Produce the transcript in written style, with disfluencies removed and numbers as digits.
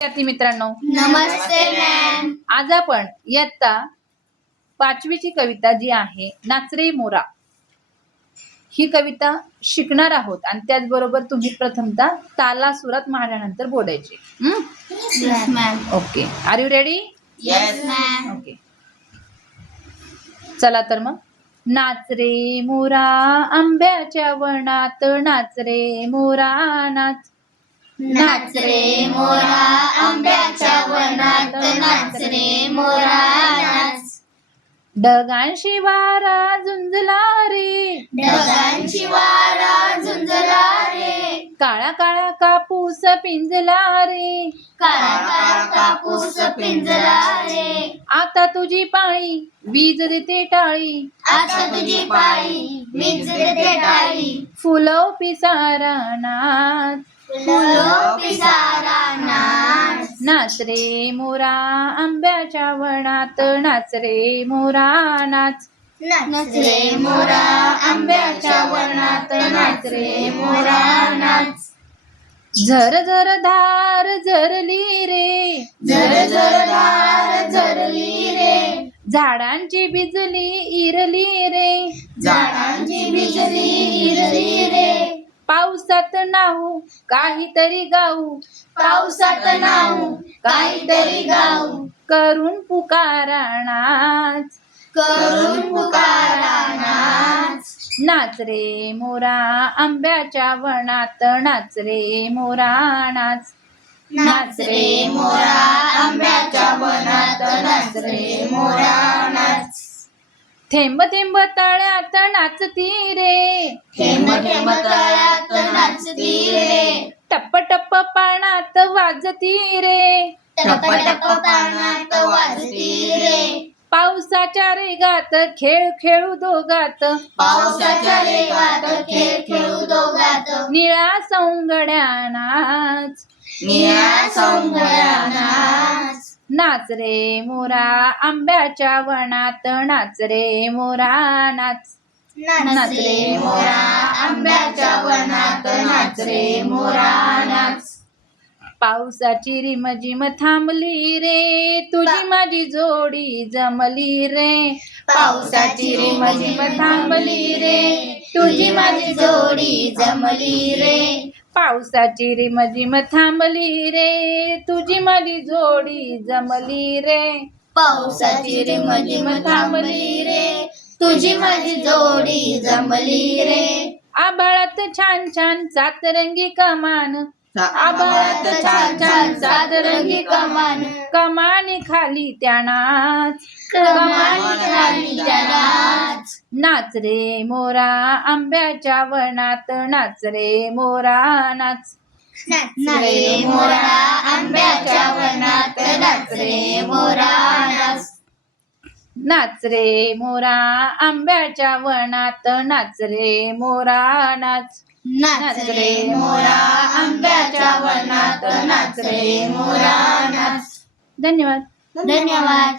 विद्यार्थी मित्रांनो, नमस्ते मॅम. आज आपण इयत्ता 5वीची कविता जी आहे नाच रे मोरा ही कविता शिकणार आहोत आणि त्याचबरोबर तुम्ही प्रथमतः ताला सुरात माझ्यानंतर बोलायचे. Yes ma'am. Okay, are you ready? Yes ma'am. Okay, चला तर मग. नाच रे मोरा आंब्याच्या वनात, नाच रे मोरा नाच. नाच रे मोरा आंब्याच्या वनात, नाच रे मोरा नाच. ढगांशी वारा झुंजला रे, ढगांची वारा झुंजला रे, काळा काळा कापूस पिंजला रे. काळा काळा कापूस पिंजला रे. आता तुझी पाळी वीज देते टाळी, आता तुझी पाळी वीज देते टाळी. फुलं पिसारा नाच. फुलो पिसारा नाच. नाच रे मोरा आंब्याच्या वनात, नाच रे मोरा नाच. नाच रे मोरा आंब्याच्या वनात, नाच रे मोरा नाच. झर झर धार झरली रे, झर झर धार झरली रे, झाडांची बिजली इरली रे. झाडांची बिजली इरली रे. पावसात नाहू काहीतरी गाऊ, पावसात नाहू काहीतरी गाऊ, करून पुकारा नाच. करून पुकारा नाच. नाच रे मोरा आंब्याच्या वनात, नाच रे मोरा नाच. नाच रे मोरा आंब्याच्या वनात, नाच रे मोरा नाच. थेंब थेंब तळ्यात नाचती रे, थेंब थेंब तळ्यात नाचती रे, टप्प टप्प पाण्यात वाजती रे. टप टप पाण्यात वाजती रे. पावसाच्या रेगात खेळ खेळू दोघात, पावसाच्या रेगात खेळ खेळू दोघात, निळा सौंगड्या नाच. निळ्या सौंदर्या नाच. नाच रे मोरा आंब्याच्या वनात, नाच रे मोरा नाच. नाच रे मोरा आंब्याच्या वनात, नाच रे मोरा नाच. पावसाची रिमझिम थांबली रे, तुझी माझी जोडी जमली रे. पावसाची रिमझिम थांबली रे, तुझी माझी जोडी जमली रे. पावसाची रिमझिम थांबली रे, तुझी माझी जोडी जमली रे. पावसाची रिमझिम थांबली रे, तुझी माझी जोडी जमली रे. आभाळात छान छान सातरंगी कमान, आभाळात छान छान सातरंगी कमान, कमानी खाली त्या नाच. कमानी खाली त्या नाच. नाच रे मोरा आंब्याच्या वनात, नाच रे मोरा नाच. नाच रे मोरा आंब्याच्या वनात, नाच रे मोरा नाच. नाच रे मोरा आंब्याच्या वनात, नाच रे मोरा नाच. नाच रे मोरा आंब्याच्या वनात, नाच रे मोरा नाच. धन्यवाद. धन्यवाद.